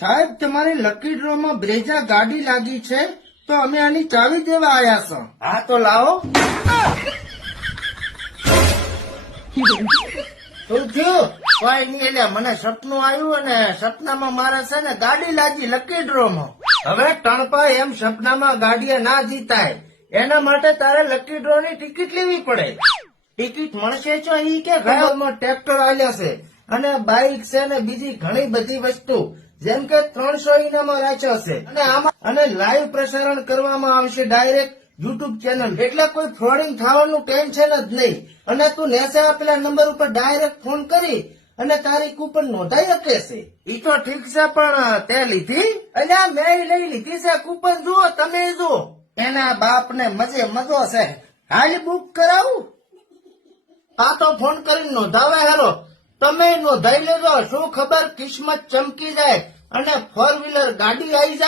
સાહેબ તમારી lucky draw માં બ્રેઝા ગાડી લાગી છે તો અમે આની ચાવી દેવા આવ્યા છો. હા તો લાવો. શું થયું? કોઈ નહીં, એટલે મને સપનું આવ્યું અને સપનામાં મારે છે ને ગાડી લાગી લકી ડ્રો માં. હવે ટણપા એમ સપનામાં ગાડીએ ના જીતાય, એના માટે તારે લકી ડ્રો ની ટિકિટ લેવી પડે. ટિકિટ મળશે છો ઈ કે ઘરમાં ટ્રેક્ટર આલ્યા છે અને બાઇક છે ને બીજી ઘણી બધી વસ્તુ જેમ કે 300 ઇનામો રાખ્યો છે અને આમાં અને લાઈવ પ્રસારણ કરવામાં આવશે ડાયરેક્ટ યુટ્યુબ ચેનલ, એટલે કોઈ ફ્રોડિંગ થવાનું ટેન્શન જ નહીં. અને તું નેસે આપેલા નંબર ઉપર ડાયરેક્ટ ફોન કરી અને તારી કૂપન નોંધાઈ શકે છે. ઈ તો ઠીક છે, પણ તે લીધી? અલ્યા મેં લઈ લીધી છે કૂપન, જુઓ તમે જુઓ. એના બાપ ને મજે મજો છે. હાલ બુક કરાવું? આ તો ફોન કરીને નોંધાવે હેરો. તમે નોંધાઈ લેજો, શું ખબર કિસ્મત ચમકી જાય અને 4 વ્હીલર ગાડી આવી જાય.